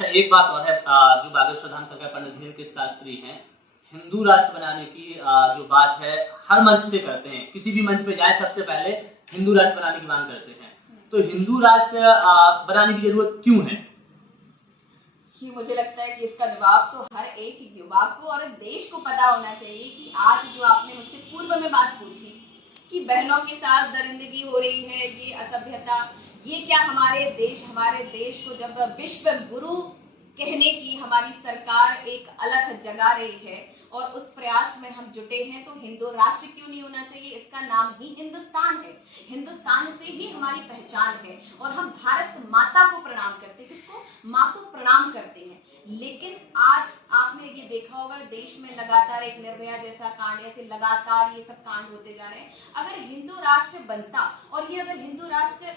अच्छा, एक बात और है, जो बागेश्वर धाम सरकार पंडित धीरेन्द्र शास्त्री हैं, हिंदू राष्ट्र बनाने की जो बात है हर मंच से करते हैं, किसी भी मंच पे जाए सबसे पहले हिंदू राष्ट्र बनाने की मांग करते हैं। तो हिंदू राष्ट्र बनाने की जरूरत क्यों है? कि मुझे लगता है कि इसका जवाब तो हर एक युवा को और देश को पता होना चाहिए कि आज जो आपने मुझसे पूर्व में बात पूछी कि बहनों के साथ दरिंदगी हो रही है, ये असभ्यता, ये क्या हमारे देश को जब विश्व गुरु कहने की हमारी सरकार एक अलग जगा रही है और उस प्रयास में हम जुटे हैं, तो हिंदू राष्ट्र क्यों नहीं होना चाहिए? इसका नाम ही हिंदुस्तान है। हिंदुस्तान से ही हमारी पहचान है और हम भारत माता को प्रणाम करते हैं। किसको? माँ को प्रणाम करते हैं। लेकिन आज आपने ये देखा होगा, देश में लगातार एक निर्भया जैसा कांड, ऐसे लगातार ये सब कांड होते जा रहे हैं। अगर हिंदू राष्ट्र बनता और ये अगर हिंदू राष्ट्र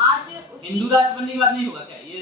आज हिंदू राष्ट्र बनने के बाद नहीं होगा क्या ये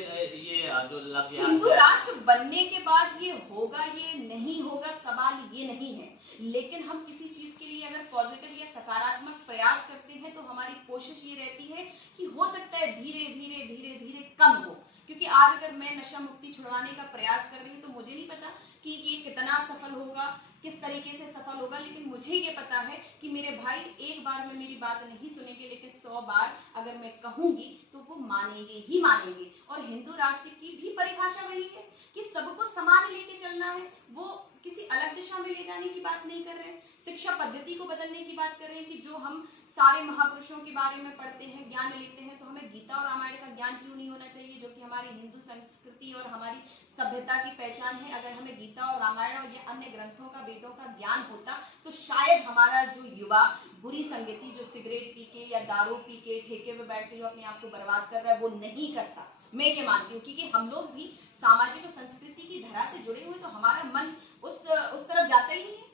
जो लफ्ज हिंदू राष्ट्र बनने के बाद ये होगा, ये नहीं होगा, सवाल ये नहीं है। लेकिन हम किसी चीज के लिए अगर पॉजिटिव या सकारात्मक प्रयास करते हैं तो हमारी कोशिश ये रहती है कि हो सकता है धीरे धीरे कम हो। क्योंकि आज अगर मैं नशा मुक्ति छुड़वाने का प्रयास कर रही हूँ तो मुझे नहीं पता कि ये कितना सफल होगा, किस तरीके से सफल होगा, लेकिन मुझे ये पता है कि मेरे भाई एक बार में मेरी बात नहीं सुनेंगे, लेकिन 100 बार अगर मैं कहूंगी तो वो मानेंगे ही मानेंगे। और हिंदू राष्ट्र की भी परिभाषा वही है कि सबको समान लेके चलना है। वो किसी अलग दिशा में ले जाने की बात नहीं कर रहे हैं, शिक्षा पद्धति को बदलने की बात कर रहे हैं कि जो हम सारे महापुरुषों के बारे में पढ़ते हैं, ज्ञान लेते हैं, तो हमें गीता और रामायण का ज्ञान क्यों नहीं होना चाहिए, जो कि हमारी हिंदू संस्कृति और हमारी सभ्यता की पहचान है। अगर हमें गीता और रामायण और या अन्य ग्रंथों का, वेदों का ज्ञान होता तो शायद हमारा जो युवा बुरी संगति, जो सिगरेट पी के या दारू पी के ठेके पे बैठ के जो अपने आप को बर्बाद कर रहा है, वो नहीं करता। मैं ये मानती हूँ क्योंकि हम लोग भी सामाजिक और संस्कृति की धारा से जुड़े हुए, तो हमारा मन उस तरफ जाता ही नहीं है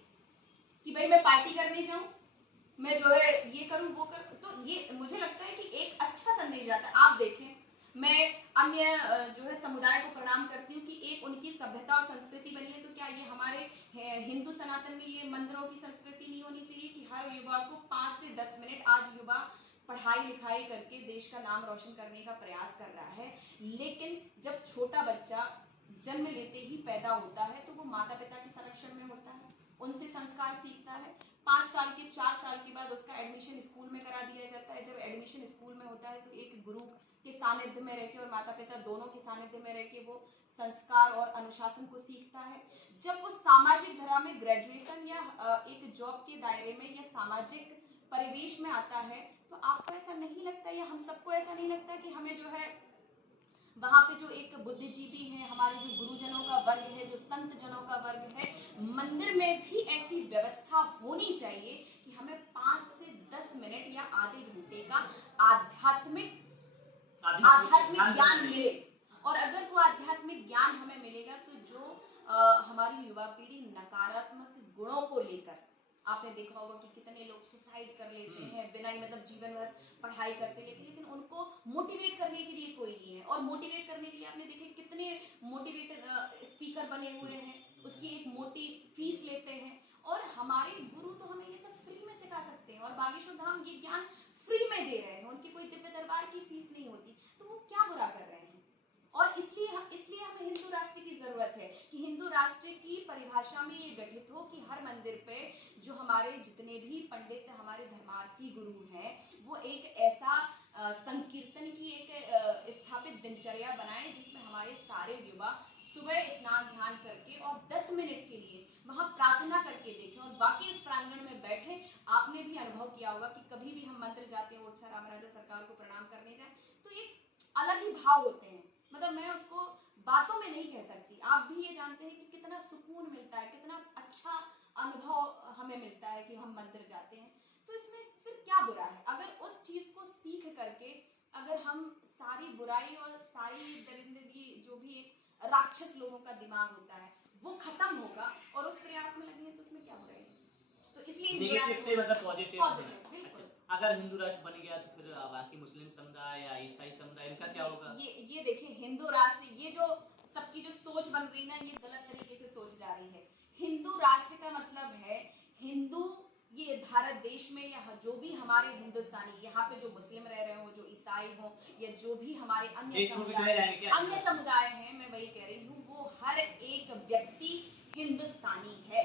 कि भाई मैं पार्टी करने जाऊं, मैं जो है ये करूं वो कर। तो ये मुझे लगता है कि एक अच्छा संदेश जाता है। आप देखें, मैं अन्य जो है समुदाय को प्रणाम करती हूँ कि एक उनकी सभ्यता और संस्कृति बनी है, तो क्या ये हमारे हिंदू सनातन में ये मंदिरों की संस्कृति नहीं होनी चाहिए कि हर युवा को 5 से 10 मिनट, आज युवा पढ़ाई लिखाई करके देश का नाम रोशन करने का प्रयास कर रहा है, लेकिन जब छोटा बच्चा जन्म लेते ही पैदा होता है तो वो माता पिता के संरक्षण में होता है, उनसे संस्कार सीखता है। 5 साल के 4 साल के बाद उसका एडमिशन स्कूल में करा दिया जाता है। जब एडमिशन स्कूल में होता है तो एक गुरु के सानिध्य में रहकर और माता पिता दोनों के सानिध्य में रहकर वो संस्कार और अनुशासन को सीखता है। जब वो सामाजिक धारा में ग्रेजुएशन या एक जॉब के दायरे में या सामाजिक परिवेश में आता है, तो आपको ऐसा नहीं लगता या हम सबको ऐसा नहीं लगता कि हमें जो है वहां पे जो एक बुद्धिजीवी है, हमारे जो गुरुजनों का वर्ग है, जो संत जनों का वर्ग है, मंदिर में भी ऐसी व्यवस्था होनी चाहिए कि हमें 5 से 10 मिनट या आधे घंटे का आध्यात्मिक ज्ञान मिले। और अगर वो आध्यात्मिक ज्ञान हमें मिलेगा तो जो हमारी युवा पीढ़ी नकारात्मक गुणों को लेकर, आपने देखा होगा कि कितने लोग सुसाइड कर लेते हैं बिना ही मतलब जीवन भर पढ़ाई करते, लेकिन उनको मोटिवेट करने के लिए कोई नहीं है। और मोटिवेट करने के लिए आपने देखे कितने मोटिवेटर स्पीकर बने हुए हैं, उसकी एक मोटी फीस लेते हैं। और हमारे गुरु तो हमें ये सब फ्री में सिखा सकते हैं और बागेश्वर धाम ये ज्ञान फ्री में दे रहे हैं, उनकी कोई दिव्य दरबार की फीस नहीं होती, तो वो क्या बुरा कर रहे हैं। और इसलिए हमें हिंदू राष्ट्र की जरूरत है कि हिंदू राष्ट्र की परिभाषा में ये गठित हो कि हर मंदिर पे जो हमारे जितने भी पंडित, हमारे धर्मार्थी गुरु हैं, वो एक ऐसा संकीर्तन की एक स्थापित दिनचर्या बनाए जिसमें हमारे सारे युवा सुबह स्नान ध्यान करके और 10 मिनट के लिए वहां प्रार्थना करके देखें और बाकी उस प्रांगण में बैठे। आपने भी अनुभव किया होगा कि कभी भी हम मंदिर जाते हैं, ओरछा रामराजा सरकार को प्रणाम करने जाए, तो एक अलग ही भाव होते हैं। मतलब मैं उसको बातों में नहीं कह सकती। आप भी ये जानते हैं कि कितना सुकून मिलता है, कितना अच्छा अनुभव हमें मिलता है कि हम मंदिर जाते हैं। तो इसमें फिर क्या बुरा है? अगर उस चीज को सीख करके अगर हम सारी बुराई और सारी दरिंदगी, जो भी एक राक्षस लोगों का दिमाग होता है, वो खत्म होगा और उस प्रयास में लगे तो उसमें क्या बुराई है? तो इसलिए नेगेटिव से मतलब पॉजिटिव। बिल्कुल। अगर हिंदू राष्ट्र बन गया तो फिर बाकी मुस्लिम समुदाय या ईसाई समुदाय, इनका क्या होगा? ये देखिए, हिंदू राष्ट्र, ये जो सबकी जो सोच बन रही ना, ये गलत तरीके से सोच जा रही है। हिंदू राष्ट्र का मतलब है हिंदू, ये भारत देश में या जो भी हमारे हिंदुस्तानी यहाँ पे जो मुस्लिम रह रहे हो, जो ईसाई हो या जो भी हमारे अन्य समुदाय हैं, मैं हिंदुस्तानी है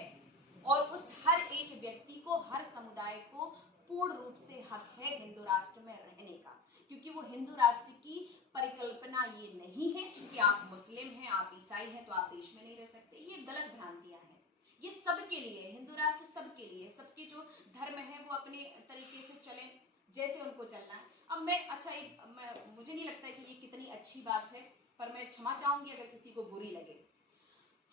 और उस हर एक व्यक्ति को, हर समुदाय को पूर्ण रूप से हक है हिंदू राष्ट्र में रहने का, क्योंकि वो हिंदू राष्ट्र की परिकल्पना ये नहीं है कि आप मुस्लिम हैं, आप ईसाई हैं तो आप देश में नहीं रह सकते। ये गलत भ्रांतियां हैं। ये सबके लिए, हिंदू राष्ट्र सबके लिए, सबके जो धर्म है वो अपने तरीके से चले जैसे उनको चलना है। अब मुझे नहीं लगता है कि ये कितनी अच्छी बात है, पर मैं क्षमा चाहूंगी अगर किसी को बुरी लगे।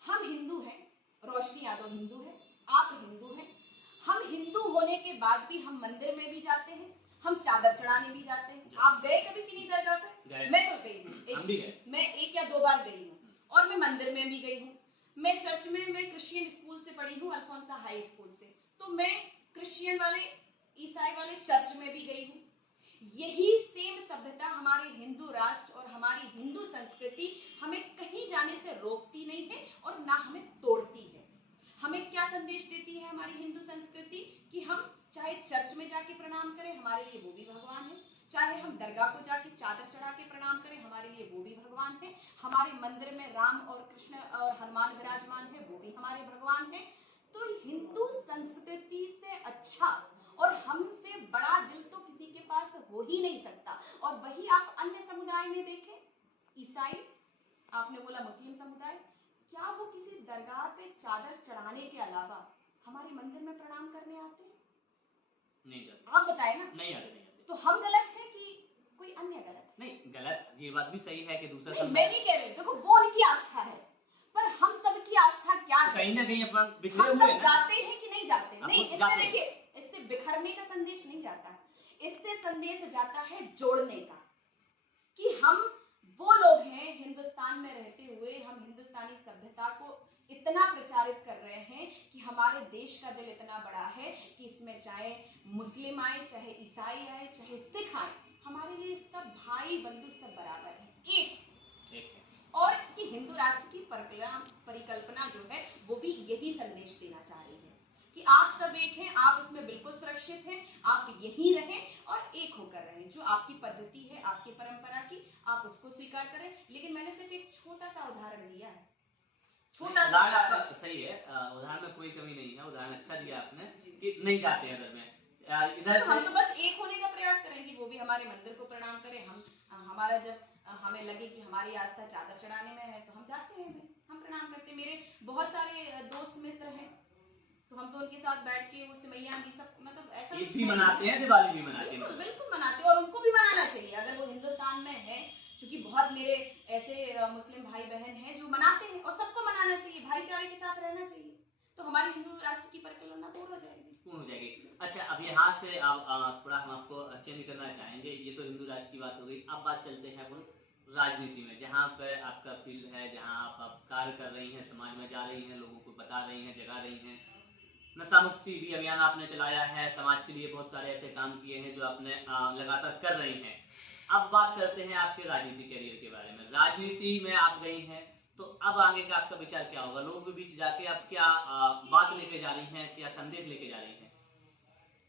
हम हिंदू हैं, रोशनी यादव हिंदू है, आप हिंदू हैं। हम हिंदू होने के बाद भी हम मंदिर में भी जाते हैं, हम चादर चढ़ाने भी जाते हैं। आप गए कभी किन्हीं दरगाह पे? मैं तो गई हूँ, मैं 1 या 2 बार गई हूँ और मैं मंदिर में भी गई हूँ। मैं चर्च में, मैं क्रिश्चियन स्कूल से पढ़ी हूँ, अल्फोंसा हाई स्कूल से, तो मैं क्रिश्चियन वाले, ईसाई वाले चर्च में भी गई हूँ। यही सेम सभ्यता हमारे हिंदू राष्ट्र और हमारी हिंदू संस्कृति हमें कहीं जाने से रोकती नहीं है और ना हमें तोड़ती है। हमें क्या संदेश देती है हमारी हिंदू संस्कृति कि हम चाहे चर्च में जाके प्रणाम करें, हमारे लिए वो भी भगवान है, चाहे हम दरगाह को जाके चादर चढ़ा के प्रणाम करें, हमारे लिए वो भी भगवान है, हमारे मंदिर में राम और कृष्ण और हनुमान विराजमान है, वो भी हमारे भगवान है। तो हिंदू संस्कृति से अच्छा और हमसे बड़ा दिल तो किसी के पास हो ही नहीं सकता। और वही आप अन्य समुदाय में देखें, ईसाई, आपने बोला मुस्लिम समुदाय, क्या वो किसी दरगाह पे चादर चढ़ाने के अलावा हमारे मंदिर में प्रणाम करने आते हैं? नहीं जाते। आप बताएं ना। नहीं आते। तो हम गलत हैं कि कोई अन्य गलत है? नहीं, गलत, ये बात भी सही है कि दूसरा नहीं, मैं नहीं कह रही, देखो वो उनकी आस्था है, पर हम सबकी आस्था क्या है? कहीं ना कहीं अपन बिखरे हम हुए सब हैं। जाते हैं कि नहीं जाते? नहीं, इससे जाते हैं। देखिए, इससे बिखरने का संदेश नहीं जाता, इससे संदेश जाता है जोड़ने का, कि हम वो लोग हैं हिंदुस्तान में रहते हुए, हम हिंदुस्तानी सभ्यता को इतना प्रचारित कर रहे हैं कि हमारे देश का दिल इतना बड़ा है कि इसमें चाहे मुस्लिम आए, चाहे ईसाई आए, चाहे सिख आए, हमारे लिए सब भाई बंधु, सब बराबर हैं, एक है। और कि हिंदू राष्ट्र की परिकल्पना जो है वो भी यही संदेश देना चाह रही है कि आप सब एक हैं, आप इसमें बिल्कुल सुरक्षित हैं, आप यहीं रहें और एक होकर रहें। जो आपकी पद्धति है, आपकी परंपरा की, आप उसको स्वीकार करें। लेकिन मैंने सिर्फ एक छोटा सा उदाहरण दिया है, छोटा सा उदाहरण आपका सही है, उदाहरण में कोई कमी नहीं है, उदाहरण अच्छा दिया आपने कि नहीं जाते हैं अगर में इधर तो से। हम तो बस एक होने का प्रयास करें कि वो भी हमारे मंदिर को प्रणाम करें। हम हमारा जब हमें लगे कि हमारी आस्था चादर चढ़ाने में है तो हम जाते हैं, हम प्रणाम करते हैं। मेरे बहुत सारे दोस्त मित्र हैं, तो हम तो उनके साथ बैठ के वो सिमैया भी सब, मतलब ऐसा ईद भी मनाते हैं, दिवाली भी मनाते हैं। बिल्कुल बिल्कुल मनाते हैं, और उनको भी मनाना चाहिए अगर वो हिंदुस्तान में है, क्योंकि बहुत मेरे ऐसे मुस्लिम भाई बहन हैं जो मनाते हैं, और सबको मनाना चाहिए, भाईचारे के साथ रहना चाहिए, तो हमारी हिंदू राष्ट्र की परिकल्पना पूर्ण हो जाएगी। अच्छा, अब यहाँ से आप थोड़ा हम आपको चेंज करना चाहेंगे। ये तो हिंदू राष्ट्र की बात हो गई, अब बात चलते हैं अपन राजनीति में, जहाँ पर आपका फील्ड है, जहाँ आप कार्य कर रही हैं, समाज में जा रही हैं, लोगों को बता रही हैं, जगा रही हैं। नशा मुक्ति भी अभियान आपने चलाया है, समाज के लिए बहुत सारे ऐसे काम किए हैं जो आपने लगातार कर रही हैं। अब बात करते हैं आपके राजनीति करियर के बारे में। राजनीति में आप गई हैं, तो अब आगे का आपका विचार क्या होगा? लोगों के बीच जाके आप क्या बात लेके जा रही हैं, क्या संदेश लेके जा रही हैं?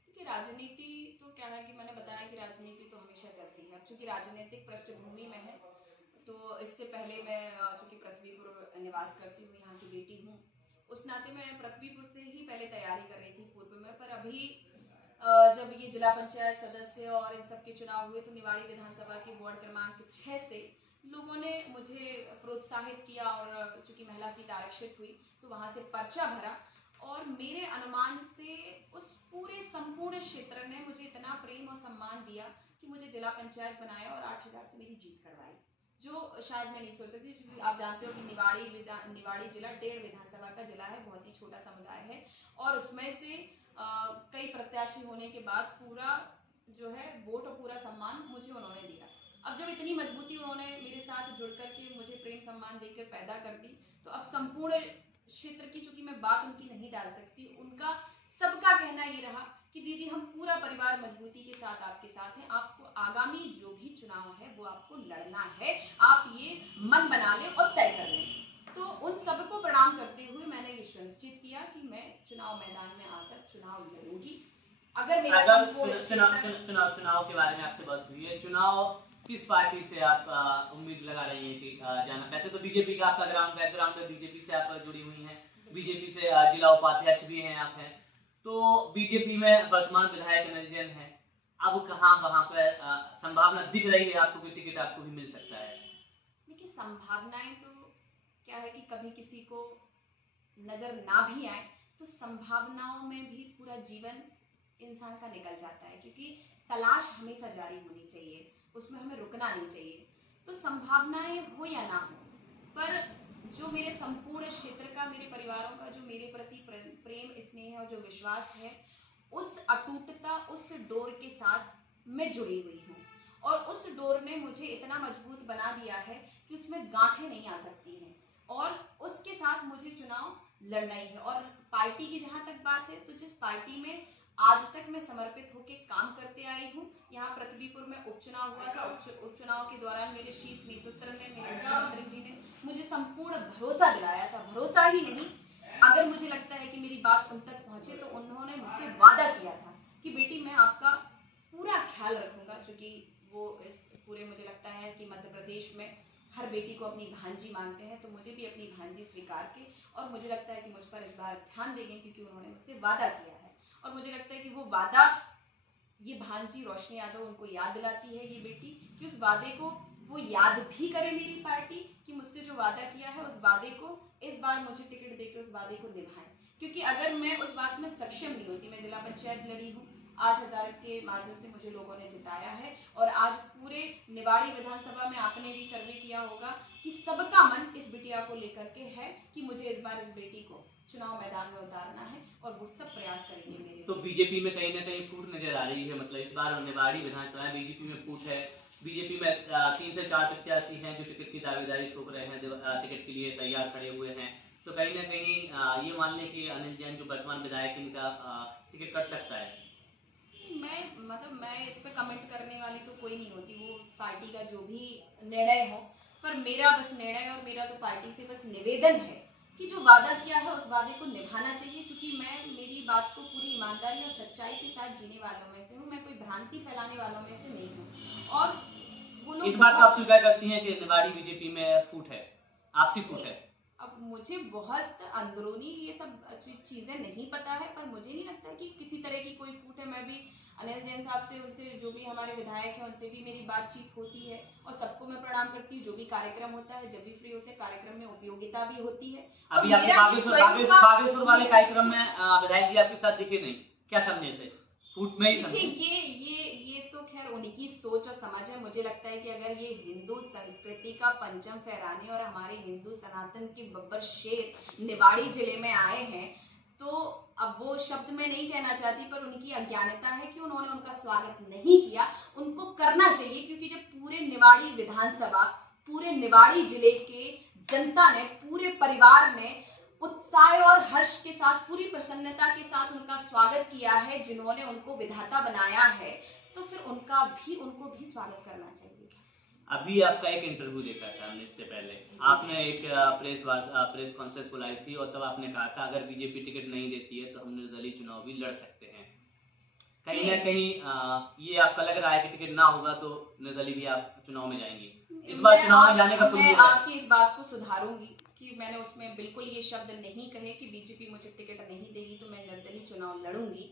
कि राजनीति तो क्या है कि मैंने बताया कि राजनीति तो हमेशा चलती है। अब चूंकि राजनीतिक पृष्ठभूमि में है, तो इससे पहले मैं चूंकि पृथ्वीपुर निवास करती हूँ, यहाँ की बेटी हूँ, उस नाते मैं पृथ्वीपुर से ही पहले तैयारी कर रही थी पूर्व में। पर अभी जब ये जिला पंचायत सदस्य और इन सब के चुनाव हुए, तो निवाड़ी विधानसभा के वार्ड क्रमांक 6 से लोगों ने मुझे प्रोत्साहित किया, और चूंकि महिला सीट आरक्षित हुई तो वहां से पर्चा भरा, और मेरे अनुमान से उस पूरे संपूर्ण क्षेत्र ने मुझे इतना प्रेम और सम्मान दिया कि मुझे जिला पंचायत बनाया और 8000 से मेरी जीत करवाई, जो शायद मैं नहीं सोच सकती। क्योंकि आप जानते हो कि निवाड़ी जिला 1.5 विधानसभा का जिला है, बहुत ही छोटा समुदाय है, और उसमें से कई प्रत्याशी होने के बाद पूरा जो है वोट और पूरा सम्मान मुझे उन्होंने दिया। अब जब इतनी मजबूती उन्होंने मेरे साथ जुड़ करके मुझे प्रेम सम्मान देकर पैदा कर दी, तो अब संपूर्ण क्षेत्र की चूंकि मैं बात उनकी नहीं डाल सकती, उनका सबका कहना ये रहा कि दीदी हम पूरा परिवार मजबूती के साथ आपके साथ हैं, आपको आगामी जो भी चुनाव है वो आपको लड़ना है, आप ये मन बना लें और तय कर लें। तो उन सबको प्रणाम करते हुए मैंने ये सुनिश्चित किया कि मैं चुनाव मैदान में आकर चुनाव लड़ूंगी। अगर मेरा चुनाव के बारे में आपसे बात हुई है, चुनाव किस पार्टी से आप उम्मीद लगा रही हैं कि जाना? वैसे तो बीजेपी का आपका बैकग्राउंड है, बीजेपी से आप जुड़ी हुई हैं, बीजेपी से जिला उपाध्यक्ष भी हैं आप हैं, तो बीजेपी में वर्तमान विधायक अनिल जैन है, अब कहाँ वहाँ पे संभावना दिख रही है आपको कि टिकट आपको भी मिल सकता है? देखिए, संभावनाएं तो क्या है कि कभी किसी को नजर ना भी आए तो संभावनाओं में भी पूरा जीवन इंसान का निकल जाता है, क्योंकि तलाश हमेशा जारी होनी चाहिए, उसमें हमें रुकना नहीं चाहिए। तो संभावनाएं हो या ना हो, पर जो मेरे संपूर्ण क्षेत्र का, मेरे परिवारों का जो मेरे प्रति प्रेम, स्नेह और जो विश्वास है, उस अटूटता, उस डोर के साथ मैं जुड़ी हुई हूँ। और उस डोर ने मुझे इतना मजबूत बना दिया है कि उसमें गांठें नहीं आ सकती हैं, और उसके साथ मुझे चुनाव लड़ना ही है। और पार्टी की जहां तक बात है, तो जिस पार्टी में आज तक मैं समर्पित होकर काम करते आई हूँ, यहाँ पृथ्वीपुर में उपचुनाव हुआ था। उपचुनाव के दौरान मेरे शीर्ष नेतृत्व ने, मेरे मुख्यमंत्री जी ने मुझे संपूर्ण भरोसा दिलाया था। भरोसा ही नहीं, अगर मुझे लगता है कि मेरी बात उन तक पहुंचे, तो उन्होंने मुझसे वादा किया था कि बेटी मैं आपका पूरा ख्याल रखूंगा, क्योंकि वो इस पूरे, मुझे लगता है कि मध्य प्रदेश में हर बेटी को अपनी भांजी मानते हैं, तो मुझे भी अपनी भांजी स्वीकार के, और मुझे लगता है कि मुझ पर इस बार ध्यान देंगे, क्योंकि उन्होंने मुझसे वादा किया है। और मुझे लगता है कि वो वादा, ये भांजी रोशनी यादव उनको याद दिलाती है, ये बेटी, कि उस वादे को वो याद भी करे मेरी पार्टी, कि मुझसे जो वादा किया है उस वादे को इस बार मुझे टिकट देके उस वादे को निभाएं। क्योंकि अगर मैं उस बात में सक्षम नहीं होती, मैं जिला पंचायत लड़ी हूँ, 8,000 के मार्जिन से मुझे लोगों ने जिताया है, और आज पूरे निवाड़ी विधानसभा में आपने भी सर्वे किया होगा कि सबका मन इस बिटिया को लेकर के है कि मुझे इस बार इस बेटी को चुनाव मैदान में उतारना है, और वो सब प्रयास करेंगे मेरे। तो बीजेपी में कहीं ना कहीं फूट नजर आ रही है, मतलब इस बार निवाड़ी विधानसभा बीजेपी में फूट है। बीजेपी में 3 से 4 प्रत्याशी हैं जो टिकट की दावेदारी ठोक रहे हैं, टिकट के लिए तैयार खड़े हुए हैं। तो कहीं ना कहीं ये मान लें कि अनिल जैन जो वर्तमान विधायक, इनका टिकट कट सकता है। मैं इस पे कमेंट करने वाली तो कोई नहीं होती, वो पार्टी का जो भी निर्णय हो, पर मेरा बस निर्णय और मेरा तो पार्टी से बस निवेदन है कि जो वादा किया है उस वादे को निभाना चाहिए, क्योंकि मैं मेरी बात को पूरी ईमानदारी और सच्चाई के साथ जीने वालों में से हूँ, मैं कोई भ्रांति फैलाने वालों में से नहीं हूँ। और वो लोग इस बात को आप स्वीकार करती हैं कि निवाड़ी बीजेपी में फूट है, आपसी फूट है? अब मुझे बहुत अंदरूनी ये सब चीजें नहीं पता है, पर मुझे नहीं लगता कि किसी तरह की कोई फूट है। मैं भी अनिल जैन साहब से, उनसे जो भी हमारे विधायक हैं, उनसे भी मेरी बातचीत होती है, और सबको मैं प्रणाम करती हूँ। जो भी कार्यक्रम होता है, जब भी फ्री होते हैं, कार्यक्रम में उपयोगिता भी होती है। अभी आपके बागेश्वर वाले कार्यक्रम में विधायक जी आपके साथ दिखे नहीं, क्या समझे से? फूट में ही समझे? ये तो खैर उनकी सोच और समझ है। मुझे लगता है कि अगर ये हिंदू संस्कृति का पंचम फहराने और हमारे हिंदू सनातन के बब्बर शेर निवाड़ी जिले में आए हैं, तो अब वो शब्द मैं नहीं कहना चाहती, पर उनकी अज्ञानता है कि उन्होंने उनका स्वागत नहीं किया। उनको करना चाहिए, क्योंकि जब पूरे निवाड़ी विधानसभा, पूरे निवाड़ी जिले के जनता ने, पूरे परिवार ने उत्साह और हर्ष के साथ, पूरी प्रसन्नता के साथ उनका स्वागत किया है, जिन्होंने उनको विधाता बनाया है, तो फिर उनको भी स्वागत करना चाहिए। अभी आपका एक इंटरव्यू देखा था हमने, इससे पहले आपने एक प्रेस कॉन्फ्रेंस बुलाई थी, और तब आपने कहा था अगर बीजेपी टिकट नहीं देती है तो हम निर्दलीय चुनाव भी लड़ सकते हैं। कहीं ना कहीं ये आपका लग रहा है कि टिकट ना होगा तो निर्दलीय भी आप चुनाव में जाएंगी? इस बार चुनाव में जाने का मैं आपकी इस बात को सुधारूंगी कि मैंने उसमें बिल्कुल ये शब्द नहीं कहे कि बीजेपी मुझे टिकट नहीं देगी तो मैं निर्दलीय चुनाव लड़ूंगी।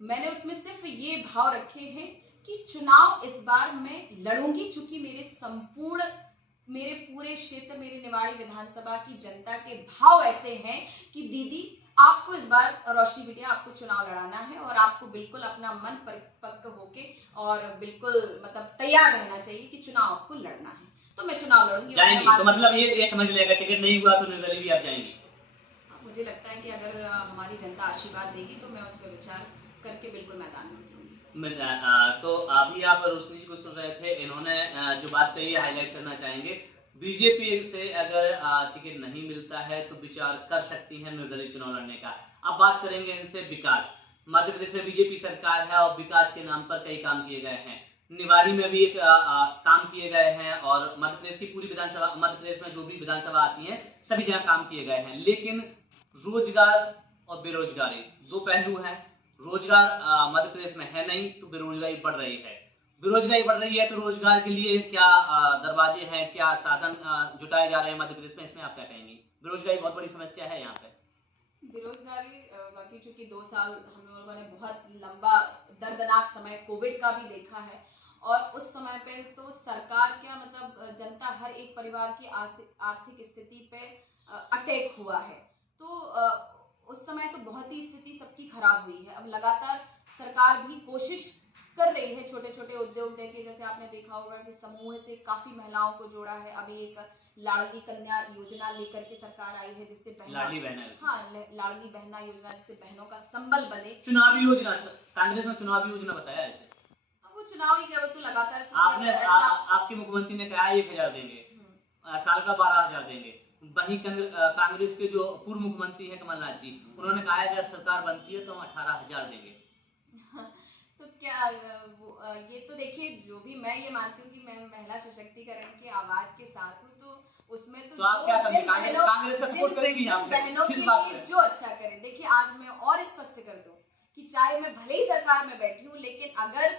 मैंने उसमें सिर्फ ये भाव रखे हैं कि चुनाव इस बार मैं लड़ूंगी, चूंकि मेरे पूरे क्षेत्र, मेरे निवाड़ी विधानसभा की जनता के भाव ऐसे हैं कि दीदी आपको इस बार, रोशनी बिटिया, आपको चुनाव लड़ाना है, और आपको बिल्कुल अपना मन परिपक्व होके और बिल्कुल मतलब तैयार रहना चाहिए कि चुनाव आपको लड़ना है। तो मैं चुनाव लड़ूंगी। तो मतलब ये समझ लेगा टिकट नहीं हुआ तो निर्दलीय भी आप जाएंगी? मुझे लगता है कि अगर हमारी जनता आशीर्वाद देगी तो मैं उस पर विचार करके बिल्कुल मैदान में उतरूंगी। तो अभी आप रोशनी जी को सुन रहे थे, इन्होंने जो बात कही है हाईलाइट करना चाहेंगे। बीजेपी से अगर टिकट नहीं मिलता है तो विचार कर सकती है निर्दलीय चुनाव लड़ने का। अब बात करेंगे इनसे विकास। मध्य प्रदेश में बीजेपी सरकार है और विकास के नाम पर कई काम किए गए हैं। निवाड़ी में भी एक काम किए गए हैं, और मध्य प्रदेश की पूरी विधानसभा, मध्य प्रदेश में जो भी विधानसभा आती है सभी जगह काम किए गए हैं। लेकिन रोजगार और बेरोजगारी दो पहलू हैं। रोजगार मध्य प्रदेश में है नहीं, तो बेरोजगारी बढ़ रही है। बेरोजगारी बढ़ रही है तो रोजगार के लिए क्या दरवाजे हैं, क्या साधन जुटाए जा रहे हैं मध्य प्रदेश में, इसमें आप क्या कहेंगी? बेरोजगारी बहुत बड़ी समस्या है यहाँ पे। बेरोजगारी बाकी चूंकि 2 साल हम लोगों ने बहुत लंबा दर्दनाक समय कोविड का भी देखा है, और उस समय पे तो सरकार क्या मतलब जनता हर एक परिवार की आर्थिक स्थिति पे अटैक हुआ है। तो उस समय तो बहुत ही स्थिति सबकी खराब हुई है। अब लगातार सरकार भी कोशिश कर रही है छोटे छोटे उद्योग देके, जैसे आपने देखा होगा कि समूह से काफी महिलाओं को जोड़ा है। अभी एक लाडली कन्या योजना लेकर के सरकार आई है, जिससे लाडली बहना योजना। हाँ, लाडली बहना योजना, जिससे बहनों का संबल बने। चुनावी योजना, कांग्रेस ने चुनावी योजना बताया इसे। अब वो चुनाव ही क्या, वो तो लगातार आपने आपके मुख्यमंत्री ने कहा 1,000 देंगे, साल का 12,000 देंगे। वहीं कांग्रेस के जो पूर्व मुख्यमंत्री हैं कमलनाथ जी, उन्होंने कहा है अगर सरकार बनती है तो हम 18,000 देंगे। तो क्या ये तो देखिए, जो भी मैं ये मानती हूँ कि मैं महिला सशक्तिकरण की आवाज के साथ हूँ, तो उसमें तो आप क्या समझे, कांग्रेस का सपोर्ट करेंगी आप बहनों के लिए जो अच्छा करें। देखिए, आज मैं और स्पष्ट कर दूं कि चाहे मैं भले ही सरकार में बैठी हूँ, लेकिन अगर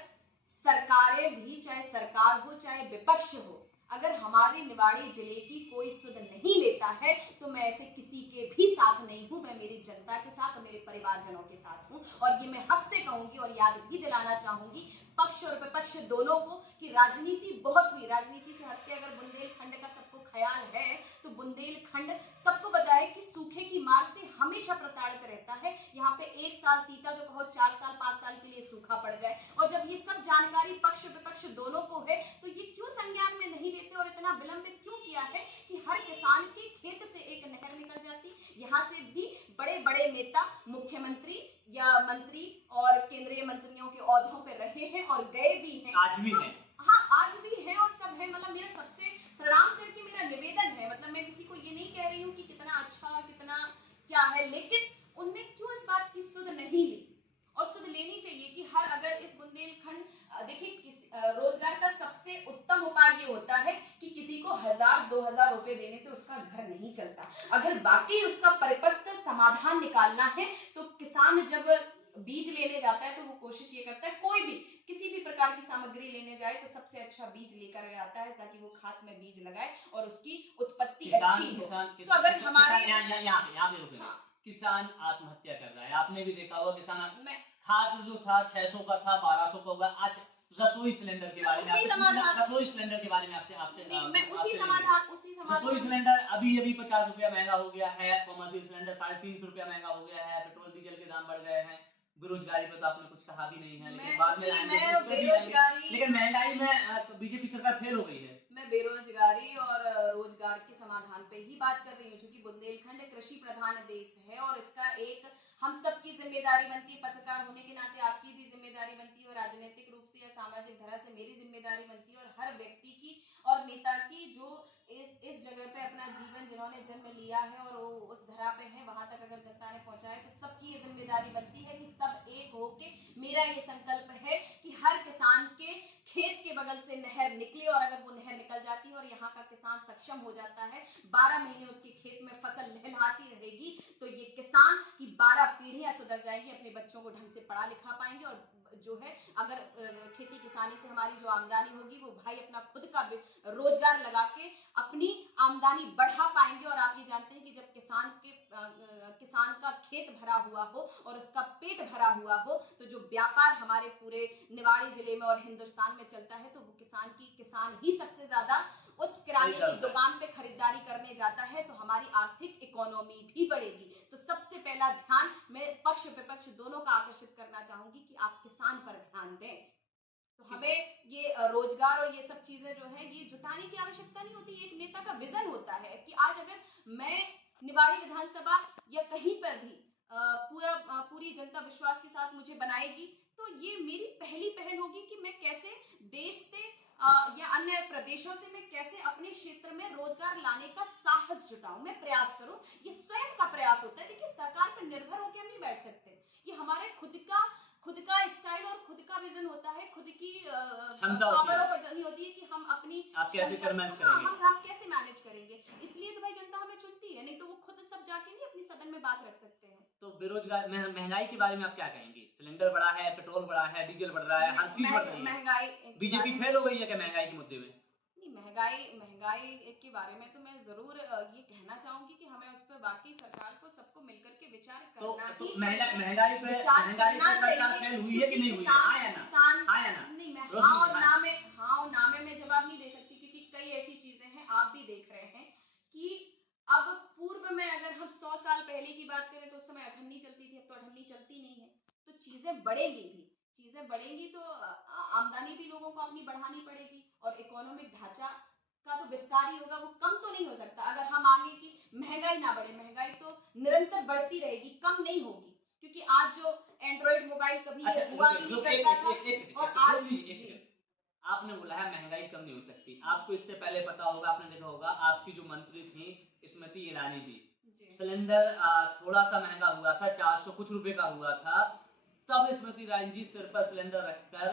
सरकारें भी, चाहे सरकार हो चाहे विपक्ष हो, अगर हमारे निवाड़ी जिले की कोई सुध नहीं लेता है तो मैं ऐसे किसी के भी साथ नहीं हूं। मैं मेरी जनता के साथ और मेरे परिवारजनों के साथ हूं, और ये मैं हक से कहूंगी और याद भी दिलाना चाहूंगी पक्ष और विपक्ष दोनों को कि राजनीति बहुत हुई। राजनीति से हटके अगर बुंदेलखंड का सबको ख्याल है तो बुंदेलखंड सबको पता है कि सूखे की मार से हमेशा प्रताड़ित रहता है। यहाँ पे 1 साल तीता तो कहो 4 साल 5 साल के लिए सूखा पड़ जाए, और जब ये सब जानकारी पक्ष विपक्ष दोनों को है तो ये क्यों संज्ञान में नहीं लेते और इतना विलंबित क्यों किया है कि हर किसान के खेत से एक नहर निकल जाती। यहाँ से भी बड़े बड़े नेता, मुख्यमंत्री या मंत्री और केंद्रीय मंत्रियों के ओहदों पे रहे हैं और गए भी हैं, आज भी हैं। हाँ, आज भी है और सब है। मतलब मेरा सबसे प्रणाम करके मेरा निवेदन है, मतलब मैं किसी को ये नहीं कह रही हूँ कि कितना अच्छा और कितना क्या है, लेकिन उनने क्यों इस बात की सुध नहीं ली, और सुध लेनी चाहिए कि हर अगर इस बुंदेलखंड देखिए रोजगार का सबसे उत्तम उपाय ये होता है कि किसी को 1,000-2,000 रुपए देने से उसका घर नहीं चलता। अगर बाकी उसका परिपक्व समाधान निकालना है तो किसान जब बीज लेने जाता है तो वो कोशिश ये करता है, कोई भी किसी भी प्रकार की सामग्री लेने जाए तो सबसे अच्छा बीज लेकर आता है ताकि वो खाद में बीज लगाए और उसकी उत्पत्ति अच्छी हो। तो अगर हमारे यहाँ पे रुकेंगे, किसान आत्महत्या कर रहा है, आपने भी देखा होगा। किसान खाद जो था 600 का था 1,200 का होगा। आज रसोई सिलेंडर के बारे में रसोई सिलेंडर के बारे में रसोई सिलेंडर अभी 50 रुपया महंगा हो गया है, कॉमर्शियल सिलेंडर 350 रुपया महंगा हो गया है, पेट्रोल डीजल के दाम बढ़ गए हैं। बेरोजगारी पे तो आपने कुछ कहा भी नहीं है, लेकिन बाद में बेरोजगारी, लेकिन महंगाई में बीजेपी सरकार फेल हो गई है। मैं बेरोजगारी और रोजगार के समाधान पे ही बात कर रही हूँ, क्योंकि बुंदेलखंड कृषि प्रधान देश है और इसका एक हम सबकी जिम्मेदारी बनती है। पत्रकार होने के नाते आपकी भी जिम्मेदारी बनती है और राजनीतिक रूप से या सामाजिक धारा से मेरी जिम्मेदारी बनती है, और हर व्यक्ति की और नेता की जो इस जगह पे अपना जीवन, जिन्होंने जन्म लिया है और वो उस धरा पे है, वहां तक अगर जनता ने पहुंचाए तो सबकी ये जिम्मेदारी बनती है कि सब एक होके, मेरा ये संकल्प है कि हर किसान के खेत के बगल से नहर निकले, और अगर वो नहर निकल जाती है और यहाँ का किसान सक्षम हो जाता है, 12 महीने उसके खेत में फसल लहलहाती रहेगी, तो ये किसान की 12 पीढ़ियां सुधर जाएंगी, अपने बच्चों को ढंग से पढ़ा लिखा पाएंगे, और जो है अगर खेती किसानी से हमारी जो आमदनी होगी वो भाई अपना खुद का रोजगार लगा के अपनी आमदनी बढ़ा पाएंगे। और आप ये जानते हैं कि जब किसान का खेत भरा हुआ हो और उसका पेट भरा हुआ हो तो जो व्यापार हमारे पूरे निवाड़ी जिले में और हिंदुस्तान में चलता है तो वो किसान ही सबसे ज्यादा उस किराने की दुकान पे खरीदारी करने जाता है, तो हमारी आर्थिक इकोनॉमी भी बढ़ेगी। तो सबसे पहला ध्यान मैं पक्ष विपक्ष दोनों का आकर्षित करना चाहूंगी कि आप किसान पर ध्यान दें। तो हमें ये रोजगार और ये सब चीजें जो है ये जुटाने की आवश्यकता नहीं होती, एक नेता का विजन होता है कि आज अगर मैं निवाड़ी विधानसभा या कहीं पर भी पूरी जनता विश्वास के साथ मुझे बनाएगी तो ये मेरी पहली पहल होगी कि मैं कैसे देश से या अन्य प्रदेशों से मैं कैसे अपने क्षेत्र में रोजगार लाने का साहस जुटाऊं, मैं प्रयास करूं। ये स्वयं का प्रयास होता है। देखिए, सरकार पर निर्भर होकर हम नहीं बैठ सकते, ये हमारे खुद का स्टाइल और खुद का विजन होता है, खुद की पावर ऑफ अटर्नी होती है कि हम अपनी हम कैसे मैनेज करेंगे। इसलिए तो भाई जनता हमें चुनती है, नहीं तो वो खुद सब जाके नहीं अपनी सदन में बात रख सकते हैं। तो बेरोजगार महंगाई के बारे में आप क्या कहेंगे? सिलेंडर बढ़ा है, पेट्रोल बढ़ा है, डीजल बढ़ रहा है, हर चीज बढ़ रही है। महंगाई बीजेपी फेल हो गई है क्या महंगाई के मुद्दे में? नहीं, महंगाई के बारे में तो मैं जरूर ये कहना चाहूंगी कि हमें उस पर बाकी सरकार को सबको मिलकर के विचार तो करना तो ही महंगाई पे विचार महंगाई करना पे सरकार चाहिए, फेल हुई है कि क्योंकि नहीं हुई है? हाँ या ना? किसान हाँ या ना? नहीं, मैं रोशनी, हाँ और हाँ। ना में जवाब नहीं दे सकती, क्योंकि कई ऐसी चीजें हैं, आप भी देख रहे हैं कि अब पूर्व में अगर हम 100 साल पहले की बात करें तो उस समय अठन्नी चलती थी, अब तो अठन्नी चलती नहीं है। तो चीजें बढ़ेंगी भी, चीजें बढ़ेंगी तो आमदनी भी लोगों को अपनी बढ़ानी पड़ेगी, और इकोनॉमिक ढांचा का तो विस्तार ही होगा, वो कम तो नहीं हो सकता। अगर हम मांगे कि महंगाई ना बढ़े, महंगाई तो निरंतर बढ़ती रहेगी, कम नहीं होगी, क्योंकि आज जो एंड्रॉइड मोबाइल कभी अच्छा, हुआ भी नहीं करता था, और आज रोशनी जी, एक जी सेकंड। आपने बोला है महंगाई कम नहीं हो सकती। आपको इससे पहले पता होगा, आपने देखा होगा, आपकी जो मंत्री थी स्मृति ईरानी जी, जी सिलेंडर थोड़ा सा महंगा हुआ था, 400 कुछ रुपए का हुआ था, तब स्मृति ईरानी जी सिर पर सिलेंडर रखकर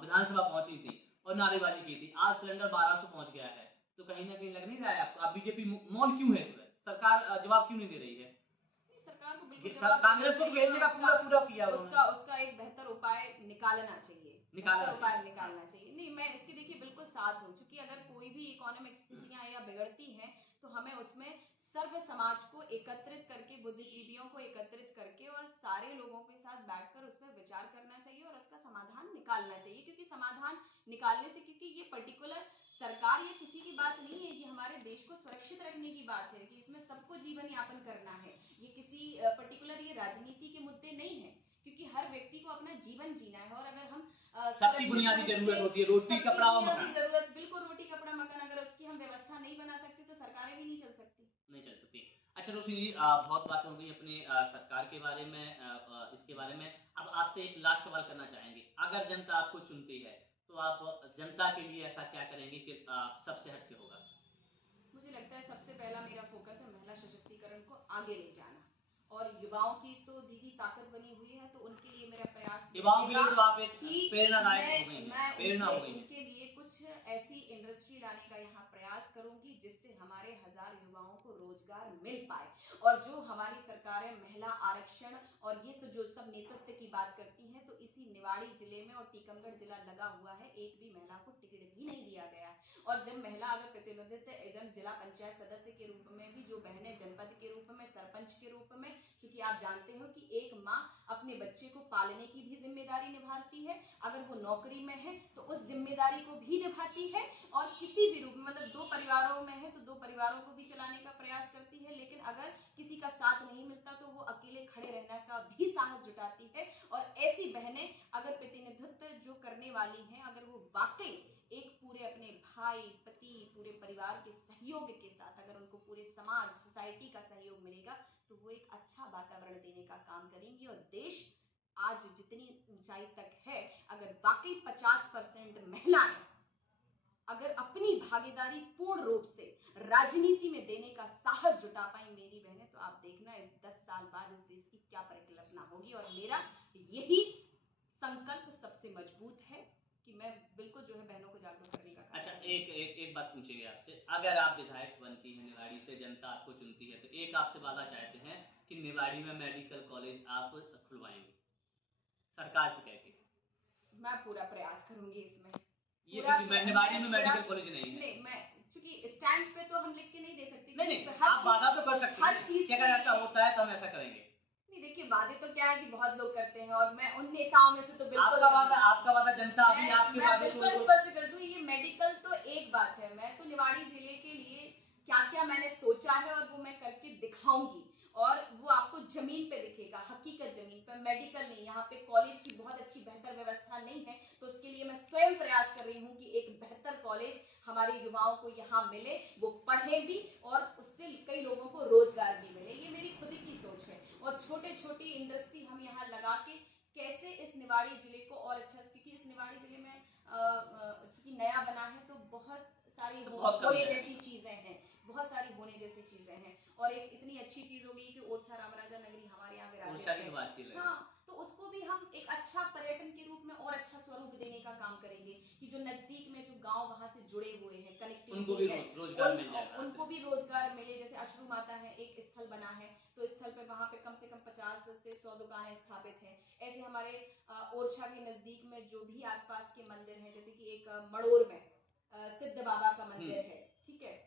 विधानसभा पहुंची थी और नारेबाजी की थी। आज सिलेंडर 1200 पहुंच गया है। तो कहीं ना कहीं लग नहीं रहा है आपको? आप बीजेपी मौन क्यों है? इस पर सरकार जवाब क्यों नहीं दे रही है? नहीं, सरकार को बिल्कुल जवाब कांग्रेस को देना घेरने का चाहिए, पूरा पूरा किया उसका उन्होंने। उसका एक बेहतर उपाय निकालना चाहिए, निकालना बेहतर उपाय चाहिए। निकालना चाहिए। नहीं, मैं इसकी देखिए बिल्कुल साथ हूँ, क्योंकि अगर कोई भी इकोनॉमिक स्थितियां या बिगड़ती हैं तो हमें उसमें सर्व समाज को एकत्रित करके, बुद्धिजीवियों को एकत्रित करके और सारे लोगों के साथ बैठकर उसमें विचार करना चाहिए और उसका समाधान निकालना चाहिए। क्योंकि समाधान निकालने से, क्योंकि ये पर्टिकुलर सरकार या किसी की बात नहीं है, ये हमारे देश को सुरक्षित रखने की बात है कि इसमें सबको जीवन यापन करना है। ये किसी पर्टिकुलर ये राजनीति के मुद्दे नहीं है, क्योंकि हर व्यक्ति को अपना जीवन जीना है। और अगर हम सबकी बुनियादी जरूरत होती है, रोटी कपड़ा और मकान। जरूरत, बिल्कुल रोटी कपड़ा मकान, अगर उसकी हम व्यवस्था नहीं बना सकते तो सरकारें भी नहीं चल सकती। नहीं चल सकती। अच्छा रोशनी जी, बहुत बात हो गई अपने सरकार के बारे में, इसके बारे में। अब आपसे एक लास्ट सवाल करना चाहेंगे। अगर जनता आपको चुनती है तो आप जनता के लिए ऐसा क्या करेंगे कि सबसे हटके होगा? मुझे लगता है सबसे पहला मेरा फोकस है महिला सशक्तिकरण को आगे ले जाना, और युवाओं की तो दीदी ताकत बनी हुई है, तो उनके लिए मेरा प्रयास युवाओं के लिए तो आप एक कि प्रेरणादायक हो गई हैं, मैं प्रेरणा हो गई हैं। उनके लिए कुछ ऐसी इंडस्ट्री लाने का यहाँ प्रयास करूंगी जिससे हमारे 1000 युवाओं को रोजगार मिल पाए। और जो हमारी सरकारें महिला आरक्षण और ये जो सब नेतृत्व की बात करती हैं, तो इसी निवाड़ी जिले में और टीकमगढ़ जिला लगा हुआ है, एक भी महिला को टिकट भी नहीं दिया गया है। और जब महिला अगर प्रतिनिधित्व एजेंट जिला पंचायत सदस्य के रूप में भी, जो बहनें जनपद के रूप में, सरपंच के रूप में, क्योंकि आप जानते हो कि एक माँ अपने बच्चे को पालने की भी जिम्मेदारी निभाती है, अगर वो नौकरी में है तो उस जिम्मेदारी को भी निभाती है, और किसी भी रूप में, मतलब 2 परिवारों में है तो 2 परिवारों को भी चलाने का प्रयास करती है। लेकिन अगर किसी का साथ नहीं मिलता तो वो अकेले खड़े रहने का भी साहस जुटाती है। और ऐसी बहनें अगर प्रतिनिधित्व जो करने वाली हैं, अगर वो वाकई एक पूरे अपने भाई, पति, पूरे परिवार के सहयोग के साथ, अगर उनको पूरे समाज, सोसाइटी का सहयोग मिलेगा, तो वो एक अच्छा वातावरण देने का काम करेंगी। और देश आज जितनी ऊंचाई तक है, अगर वाकई 50% महिलाएं अगर अपनी भागीदारी पूर्ण रूप से राजनीति में देने का साहस जुटा पाई मेरी बहनें, तो आप देखना इस 10 साल बाद इस देश की क्या परिकल्पना होगी। और मेरा यही संकल्प सबसे मजबूत है कि मैं बिल्कुल जो है बहनों को जागरूक करने का अच्छा, काम एक बात पूछेंगे आपसे। अगर आप विधायक बनती हैं निवाड़ी से, जनता आपको चुनती है, तो एक आपसे वादा चाहते हैं कि निवाड़ी में मेडिकल कॉलेज आप खुलवाएंगे, सरकार से कह के। मैं पूरा प्रयास करूंगी इसमें। ये पूरा क्योंकि निवाड़ी में मैं पूरा मेडिकल कॉलेज नहीं है। नहीं, मैं चूंकि स्टैंड पे तो हम लिख के नहीं दे सकते, नहीं नहीं, हर आप वादा तो कर सकते हर हैं चीज कि अगर ऐसा होता है तो हम ऐसा करेंगे। नहीं, देखिए वादे तो क्या है कि बहुत लोग करते हैं, और मैं उन नेताओं में से तो बिल्कुल आपका वादा जनता अभी आपके मैं वादे बिल्कुल को स्पष्ट कर दूं, ये मेडिकल तो एक बात है, मैं तो निवाड़ी जिले के लिए क्या क्या मैंने सोचा है और वो मैं करके दिखाऊंगी, और वो आपको जमीन पे दिखेगा, हकीकत जमीन पे। मेडिकल नहीं, यहाँ पे कॉलेज की बहुत अच्छी बेहतर व्यवस्था नहीं है, तो उसके लिए मैं स्वयं प्रयास कर रही हूँ कि एक बेहतर कॉलेज हमारे युवाओं को यहाँ मिले, वो पढ़े भी और उससे कई लोगों को रोजगार भी मिले। ये मेरी खुद की सोच है। और छोटे छोटी इंडस्ट्री हम यहाँ लगा के कैसे इस निवाड़ी जिले को और अच्छा, क्योंकि इस निवाड़ी जिले में चूंकि नया बना है तो बहुत सारी होने जैसी चीजें हैं, बहुत सारी होने जैसी चीजें हैं। और एक इतनी अच्छी चीज हो गई कि ओरछा रामराजा नगरी हमारे यहाँ विराजित है। हाँ, तो उसको भी हम एक अच्छा पर्यटन के रूप में और अच्छा स्वरूप देने का काम करेंगे कि जो नजदीक में जो गांव वहां से जुड़े हुए हैं, कनेक्टिविटी है, रोजगार मिल जाएगा, उनको भी रोजगार मिले। जैसे अश्रु माता है, एक स्थल बना है, तो स्थल पे वहां पे कम से कम 50 से 100 दुकानें स्थापित हैं। ऐसे हमारे ओरछा के नजदीक में जो भी आसपास के मंदिर हैं, जैसे कि एक मड़ोर में सिद्ध बाबा का मंदिर है, ठीक है,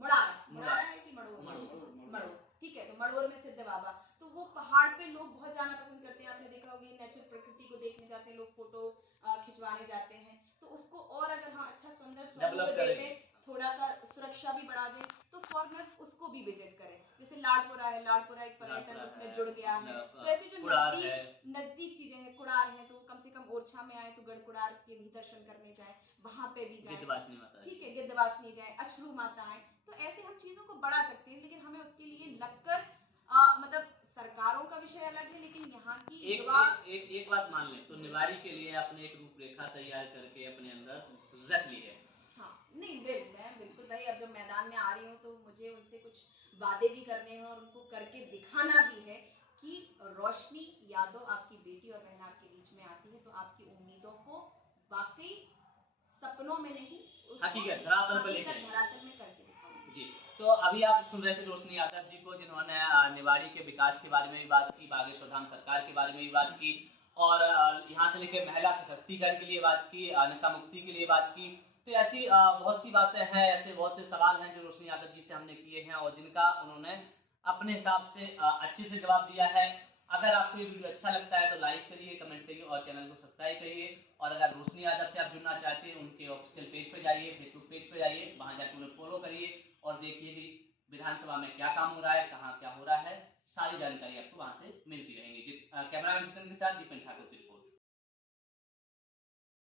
मुड़ारा है कि मड़ोर, ठीक है, तो मड़ोर में सिद्ध बाबा करेंगे। देते थोड़ा सा सुरक्षा भी बढ़ा दे तो फॉरेनर्स उसको भी विजिट करें। जैसे लाड़पुरा है, लाड़पुरा एक पर्यटन लाड़पुरा उसमें है, जुड़ गया है। अपना, तो ऐसी जो कुड़ार है। नजदीक चीजें हैं, कुड़ार है तो कम से कम ओरछा में आए तो गढ़कुड़ार के भी दर्शन करने जाए, वहां पे भी जाए, गिद्धवासिनी माता है। ठीक है, गिद्धवासिनी जाए, अछरू माता आए। तो ऐसे हम चीजों को बढ़ा सकते हैं, लेकिन हमें उसके लिए लगकर मतलब सरकारों का विषय अलग है, लेकिन यहाँ की एक युवा एक बात मान लें तो निवाड़ी के लिए आपने एक रूपरेखा तैयार करके अपने अंदर रख ली है। हाँ, नहीं मैं बिल्कुल भाई, अब जब मैदान में आ रही हूँ तो मुझे उनसे कुछ वादे भी करने हैं और उनको करके दिखाना भी है कि रोशनी यादव आपकी बेटी और बहन आपके बीच में आती है तो आपकी उम्मीदों को वाकई सपनों में नहीं, उसको हकीकत धरातल पर लेके हकीकत धरातल में करके दिखाऊंगी। जी। तो अभी आप सुन रहे थे रोशनी यादव जी को, जिन्होंने निवाड़ी के विकास के बारे में भी बात की, बागेश्वर धाम सरकार के बारे में भी बात की, और यहाँ से लेकर महिला सशक्तिकरण के लिए बात की, नशा मुक्ति के लिए बात की। तो ऐसी बहुत सी बातें हैं, ऐसे बहुत से सवाल हैं जो रोशनी यादव जी से हमने किए हैं और जिनका उन्होंने अपने हिसाब से अच्छे से जवाब दिया है। अगर आपको ये वीडियो अच्छा लगता है तो लाइक करिए, कमेंट करिए और चैनल को सब्सक्राइब करिए। और अगर रोशनी यादव से आप जुड़ना चाहते हैं, उनके ऑफिशियल पेज पे जाइए, फेसबुक पेज पे जाइए, वहां जाकर उन्हें फॉलो करिए और देखिए कि विधानसभा में क्या काम हो रहा है, कहाँ क्या हो रहा है, सारी जानकारी आपको वहां से मिलती रहेंगी। कैमरा मैन जितेंद्र के साथ दीपन ठाकुर की रिपोर्ट।